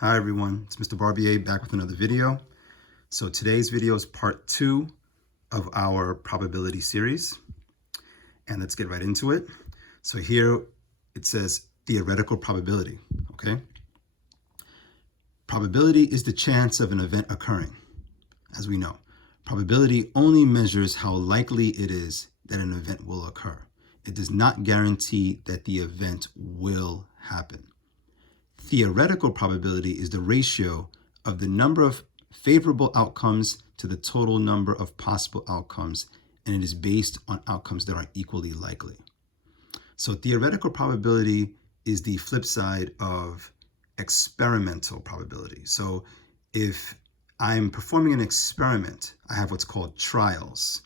Hi everyone, it's Mr. Barbier back with another video. So today's video is part 2 of our probability series, and let's get right into it. So here it says theoretical probability, okay? Probability is the chance of an event occurring, as we know. Probability only measures how likely it is that an event will occur. It does not guarantee that the event will happen. Theoretical probability is the ratio of the number of favorable outcomes to the total number of possible outcomes, and it is based on outcomes that are equally likely. So theoretical probability is the flip side of experimental probability. So if I'm performing an experiment, I have what's called trials,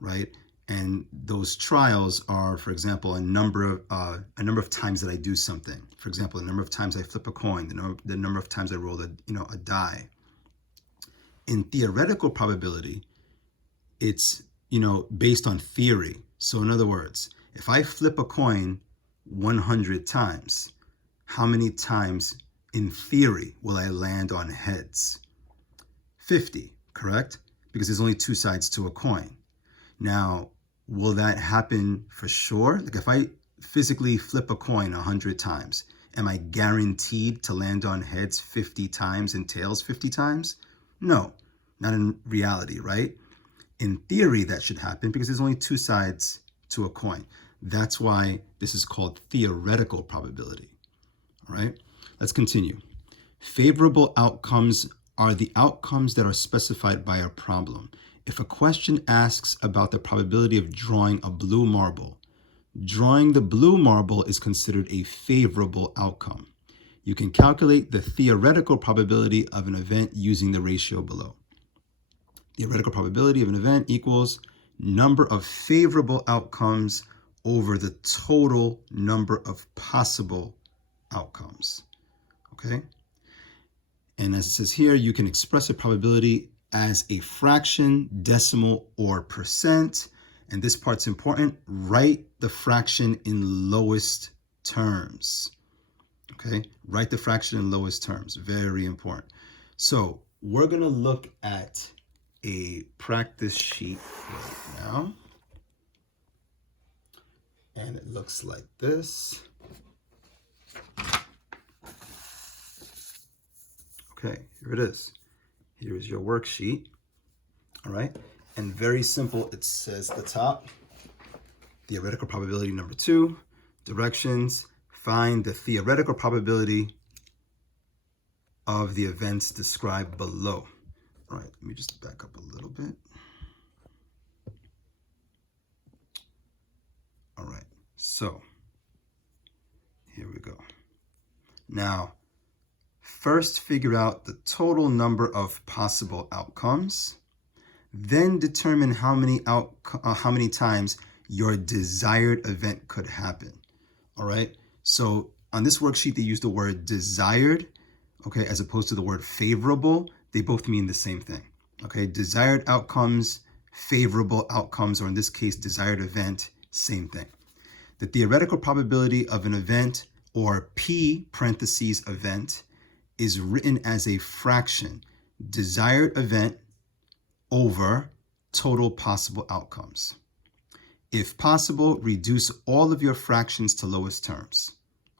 right? And those trials are, for example, a number of times that I do something. For example, the number of times I flip a coin, the number of times I roll a die. In theoretical probability, it's based on theory. So in other words, if I flip a coin 100 times, how many times in theory will I land on heads? 50, correct? Because there's only two sides to a coin. Now, will that happen for sure? Like if I physically flip a coin 100 times, am I guaranteed to land on heads 50 times and tails 50 times? No, not in reality, right? In theory, that should happen because there's only two sides to a coin. That's why this is called theoretical probability, all right? Let's continue. Favorable outcomes are the outcomes that are specified by a problem. If a question asks about the probability of drawing a blue marble, drawing the blue marble is considered a favorable outcome. You can calculate the theoretical probability of an event using the ratio below. Theoretical probability of an event equals number of favorable outcomes over the total number of possible outcomes, okay? And as it says here, you can express a probability as a fraction, decimal, or percent. And this part's important. Write the fraction in lowest terms. Okay? Write the fraction in lowest terms. Very important. So we're going to look at a practice sheet right now. And it looks like this. Okay, here it is. Here is your worksheet, all right? And very simple, it says at the top, theoretical probability number 2, directions, find the theoretical probability of the events described below. All right, let me just back up a little bit. All right, so here we go. Now, first, figure out the total number of possible outcomes. Then determine how many times your desired event could happen. All right. So on this worksheet, they use the word desired, okay, as opposed to the word favorable. They both mean the same thing. Okay. Desired outcomes, favorable outcomes, or in this case, desired event, same thing. The theoretical probability of an event, or P parentheses event, is written as a fraction, desired event over total possible outcomes. If possible, reduce all of your fractions to lowest terms,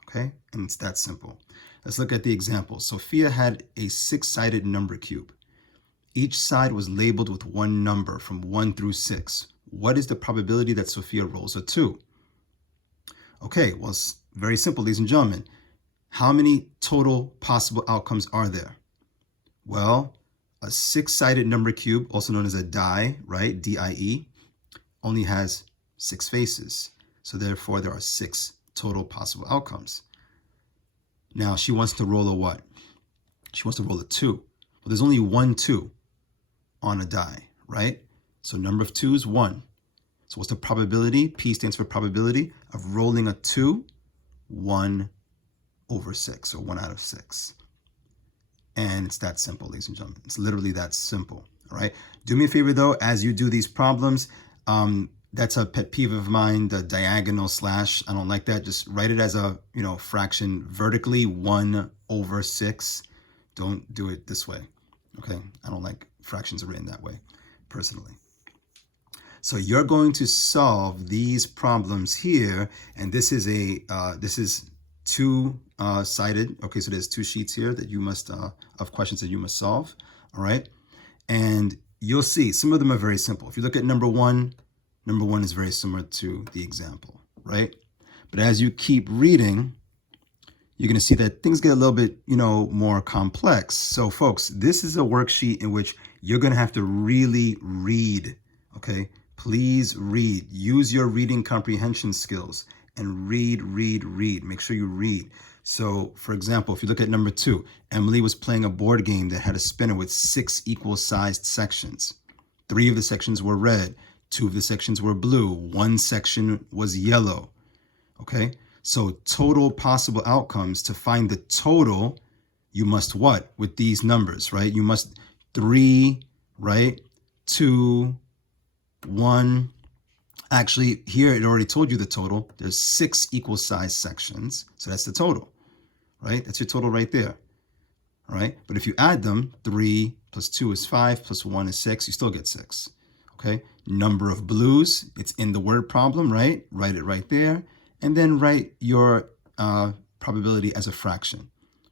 okay? And it's that simple. Let's look at the example. Sophia had a 6-sided number cube. Each side was labeled with one number from 1 through 6. What is the probability that Sophia rolls a 2? Okay, well, it's very simple, ladies and gentlemen. How many total possible outcomes are there? Well, a 6-sided number cube, also known as a die, right? D-I-E, only has 6 faces. So therefore, there are 6 total possible outcomes. Now, she wants to roll a what? She wants to roll a 2. Well, there's only one 2 on a die, right? So number of 2 is 1. So what's the probability? P stands for probability of rolling a 2, 1 over 6, or 1 out of 6. And it's that simple, ladies and gentlemen. It's literally that simple, all right? Do me a favor, though, as you do these problems, that's a pet peeve of mine, the diagonal slash. I don't like that. Just write it as a, fraction vertically, 1 over 6. Don't do it this way. Okay, I don't like fractions written that way, personally. So you're going to solve these problems here, and this is two-sided. Okay, so there's two sheets here that you must of questions that you must solve. All right, and you'll see some of them are very simple. If you look at number one is very similar to the example, right? But as you keep reading, you're going to see that things get a little bit, more complex. So folks, this is a worksheet in which you're going to have to really read, okay? Please read. Use your reading comprehension skills and read. Make sure you read. So, for example, if you look at number 2, Emily was playing a board game that had a spinner with 6 equal-sized sections. 3 of the sections were red, 2 of the sections were blue, 1 section was yellow, okay? So total possible outcomes, to find the total, you must what? With these numbers, right? You must 3, right? 2, 1. Actually, here it already told you the total. There's 6 equal size sections. So that's the total, right? That's your total right there, all right? But if you add them, 3 plus 2 is 5, plus 1 is 6, you still get 6, okay? Number of blues, it's in the word problem, right? Write it right there. And then write your probability as a fraction,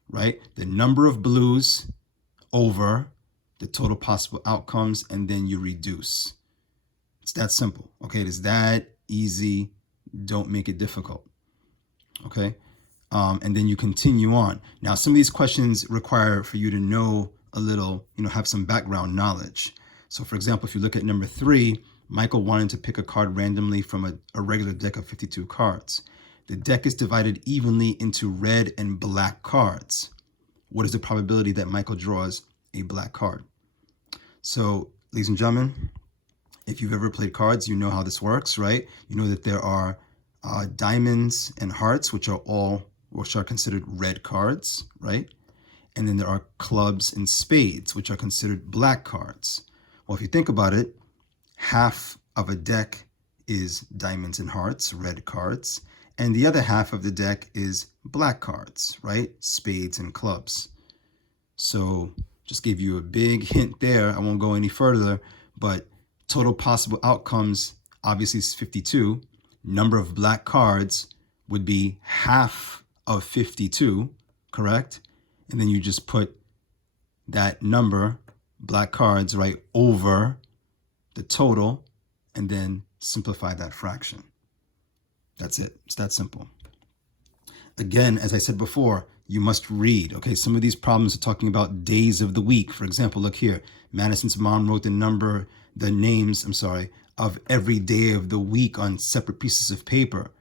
right? The number of blues over the total possible outcomes, and then you reduce. It's that simple, okay? It is that easy. Don't make it difficult, okay? And then you continue on. Now, some of these questions require for you to know a little, have some background knowledge. So, for example, if you look at number 3, Michael wanted to pick a card randomly from a regular deck of 52 cards. The deck is divided evenly into red and black cards. What is the probability that Michael draws a black card? So, ladies and gentlemen, if you've ever played cards, you know how this works, right? You know that there are diamonds and hearts, which are considered red cards, right? And then there are clubs and spades, which are considered black cards. Well, if you think about it, half of a deck is diamonds and hearts, red cards, and the other half of the deck is black cards, right? Spades and clubs. So just gave you a big hint there. I won't go any further, but total possible outcomes obviously is 52. Number of black cards would be half of 52, correct? And then you just put that number, black cards, right, over the total, and then simplify that fraction. That's it. It's that simple. Again, as I said before, you must read. Okay, some of these problems are talking about days of the week. For example, look here. Madison's mom wrote the names of every day of the week on separate pieces of paper.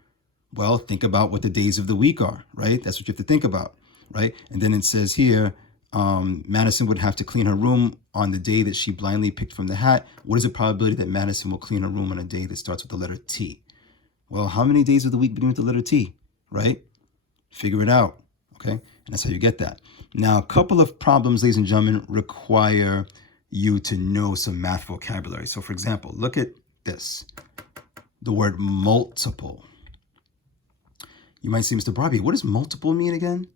Well, think about what the days of the week are, right? That's what you have to think about, right? And then it says here, Madison would have to clean her room on the day that she blindly picked from the hat. What is the probability that Madison will clean her room on a day that starts with the letter T? Well, how many days of the week begin with the letter T, right? Figure it out, okay? And that's how you get that. Now, a couple of problems, ladies and gentlemen, require you to know some math vocabulary. So, for example, look at this. The word multiple. You might say, Mr. Barbie, what does multiple mean again?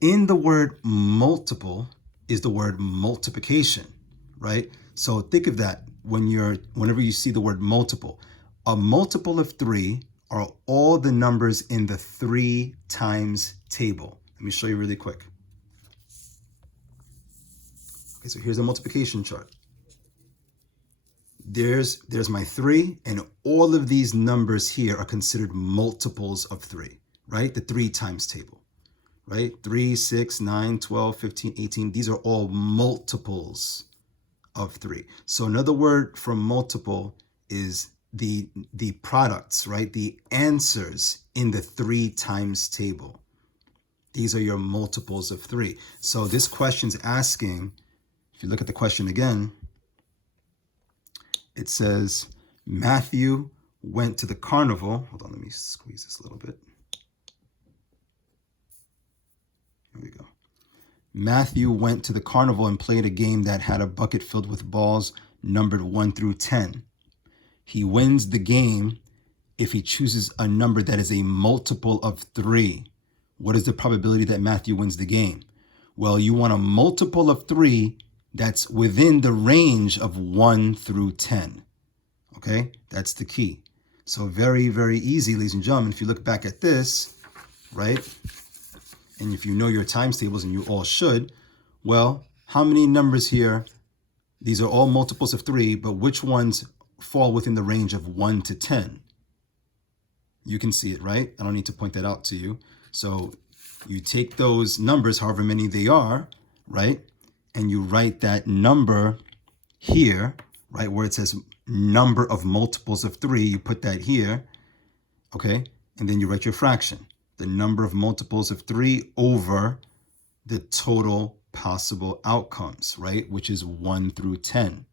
In the word multiple is the word multiplication, right? So think of that whenever you see the word multiple. A multiple of 3 are all the numbers in the 3 times table. Let me show you really quick. Okay, so here's a multiplication chart. There's my 3, and all of these numbers here are considered multiples of 3, right? The 3 times table, right? 3, 6, 9, 12, 15, 18. These are all multiples of 3. So another word for multiple is the products, right? The answers in the 3 times table. These are your multiples of 3. So this question's asking, if you look at the question again, it says, Matthew went to the carnival. Hold on, let me squeeze this a little bit. Here we go. Matthew went to the carnival and played a game that had a bucket filled with balls numbered 1 through 10. He wins the game if he chooses a number that is a multiple of 3. What is the probability that Matthew wins the game? Well, you want a multiple of 3 that's within the range of 1 through 10. Okay, that's the key. So very, very easy, ladies and gentlemen. If you look back at this, right, and if you know your times tables, and you all should, well, how many numbers here? These are all multiples of 3, but which ones fall within the range of 1 to 10? You can see it, right? I don't need to point that out to you. So you take those numbers, however many they are, right, and you write that number here, right, where it says number of multiples of 3, you put that here, okay, and then you write your fraction, the number of multiples of 3 over the total possible outcomes, right, which is 1 through 10.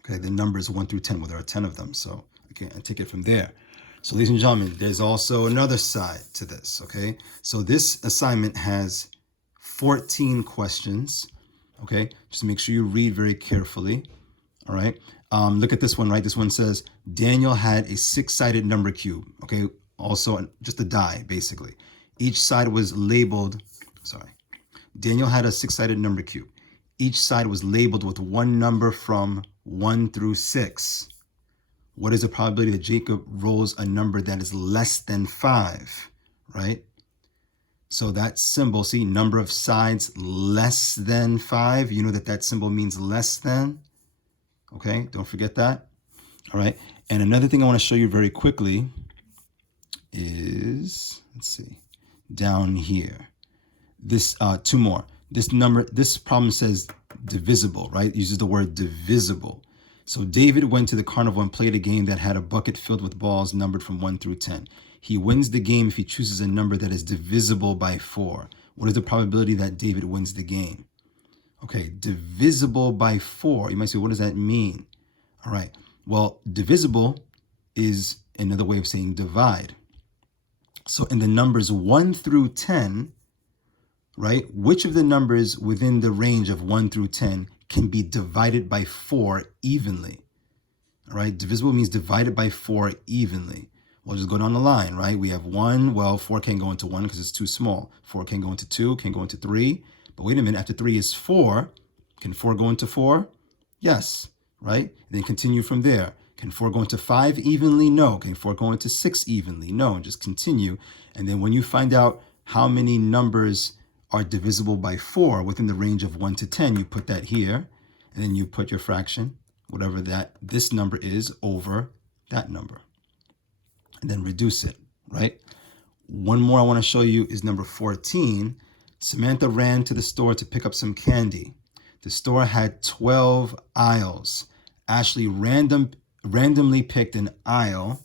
Okay, the number is 1 through 10, well, there are 10 of them, so okay, I take it from there. So ladies and gentlemen, there's also another side to this, okay? So this assignment has 14 questions, okay? Just make sure you read very carefully, all right? Look at this one, right? This one says, Daniel had a 6-sided number cube, okay? Also just a die, basically. Each side was labeled, Daniel had a 6-sided number cube. Each side was labeled with one number from 1 through 6. What is the probability that Jacob rolls a number that is less than 5, right? So that symbol, see, number of sides less than 5. You know that symbol means less than. Okay, don't forget that. All right. And another thing I want to show you very quickly is, let's see, down here. This, 2 more. This problem says divisible, right? It uses the word divisible. So David went to the carnival and played a game that had a bucket filled with balls numbered from 1 through 10. He wins the game if he chooses a number that is divisible by 4. What is the probability that David wins the game? Okay, divisible by 4. You might say, what does that mean? All right. Well, divisible is another way of saying divide. So in the numbers 1 through 10, right, which of the numbers within the range of 1 through 10 can be divided by 4 evenly? All right, divisible means divided by 4 evenly. We'll just go down the line, right? We have 1. Well, 4 can't go into 1 because it's too small. 4 can go into 2, can go into 3. But wait a minute, after 3 is 4. Can 4 go into 4? Yes, right? And then continue from there. Can 4 go into 5 evenly? No. Can 4 go into 6 evenly? No. And just continue. And then when you find out how many numbers are divisible by 4 within the range of 1 to 10, you put that here, and then you put your fraction, whatever this number is, over that number, and then reduce it, right? One more I want to show you is number 14. Samantha ran to the store to pick up some candy. The store had 12 aisles. Ashley randomly picked an aisle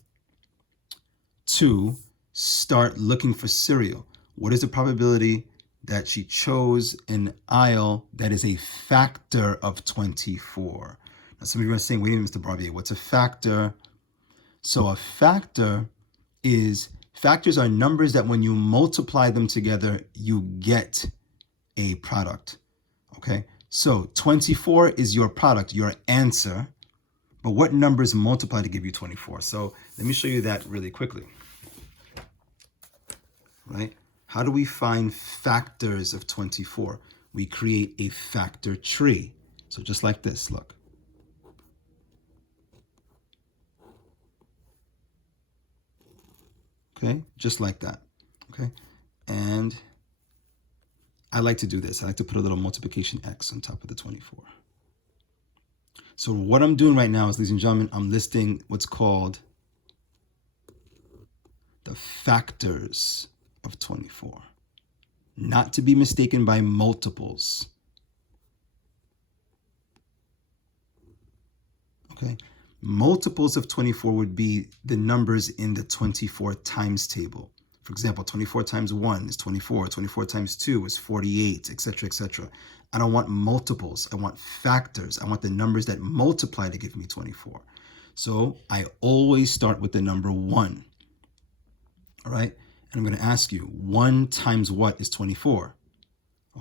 to start looking for cereal. What is the probability that she chose an aisle that is a factor of 24? Now, some of you are saying, wait a minute, Mr. Barbier, what's a factor? So a factor is, factors are numbers that when you multiply them together, you get a product, okay? So 24 is your product, your answer, but what numbers multiply to give you 24? So let me show you that really quickly, right? How do we find factors of 24? We create a factor tree. So just like this, look. Okay, just like that, okay? And I like to do this. I like to put a little multiplication x on top of the 24. So what I'm doing right now is, ladies and gentlemen, I'm listing what's called the factors of 24, not to be mistaken by multiples. Okay, multiples of 24 would be the numbers in the 24 times table. For example, 24 times 1 is 24, 24 times 2 is 48, etc., etc. I don't want multiples. I want factors. I want the numbers that multiply to give me 24. So I always start with the number 1. All right? And I'm going to ask you, 1 times what is 24?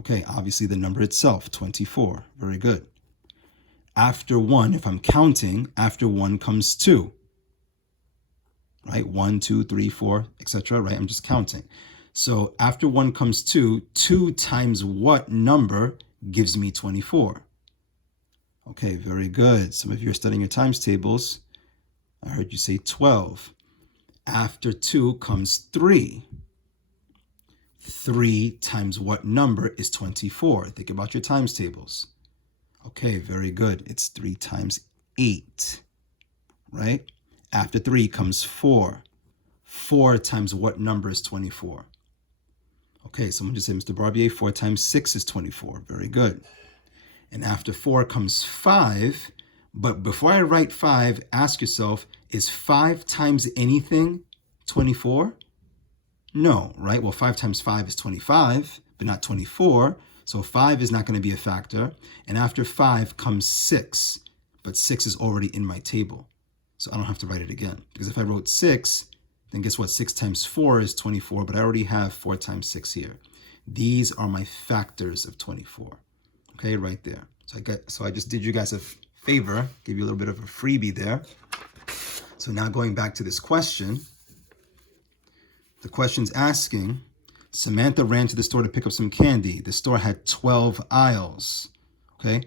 Okay, obviously the number itself, 24. Very good. After 1, if I'm counting, after 1 comes 2. Right? 1, 2, 3, 4, etc. Right? I'm just counting. So after 1 comes 2. 2 times what number gives me 24? Okay, very good. Some of you are studying your times tables. I heard you say 12. After 2 comes 3. 3 times what number is 24? Think about your times tables. Okay, very good. It's 3 times 8, right? After 3 comes 4. 4 times what number is 24? Okay, someone just said, Mr. Barbier, 4 times 6 is 24. Very good. And after 4 comes 5. But before I write 5, ask yourself, is 5 times anything 24? No, right? Well, 5 times 5 is 25, but not 24. So 5 is not going to be a factor. And after 5 comes 6, but 6 is already in my table. So I don't have to write it again. Because if I wrote 6, then guess what? 6 times 4 is 24, but I already have 4 times 6 here. These are my factors of 24. Okay, right there. So I just did you guys a favor, gave you a little bit of a freebie there. So now going back to this question, the question's asking, Samantha ran to the store to pick up some candy. The store had 12 aisles. Okay.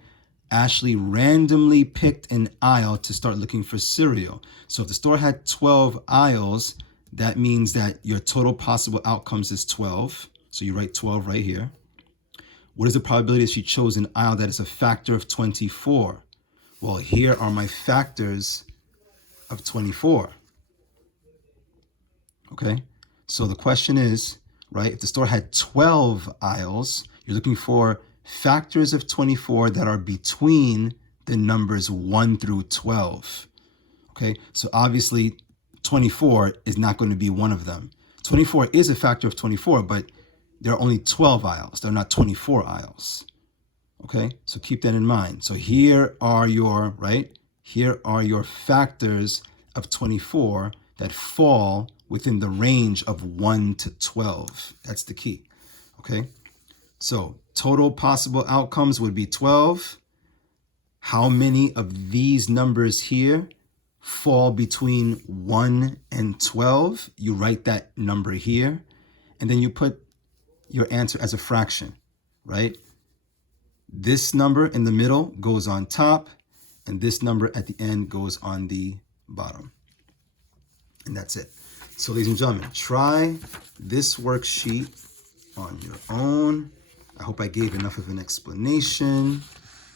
Ashley randomly picked an aisle to start looking for cereal. So if the store had 12 aisles, that means that your total possible outcomes is 12. So you write 12 right here. What is the probability that she chose an aisle that is a factor of 24? Well, here are my factors of 24. Okay. So the question is, right, if the store had 12 aisles, you're looking for factors of 24 that are between the numbers 1 through 12. Okay, so obviously 24 is not going to be one of them. 24 is a factor of 24, but there are only 12 aisles. There are not 24 aisles. Okay, so keep that in mind. So here are your, right, here are your factors of 24 that fall within the range of 1 to 12. That's the key. Okay, so total possible outcomes would be 12. How many of these numbers here fall between 1 and 12? You write that number here, and then you put your answer as a fraction, right? This number in the middle goes on top, and this number at the end goes on the bottom. And that's it. So ladies and gentlemen, try this worksheet on your own. I hope I gave enough of an explanation.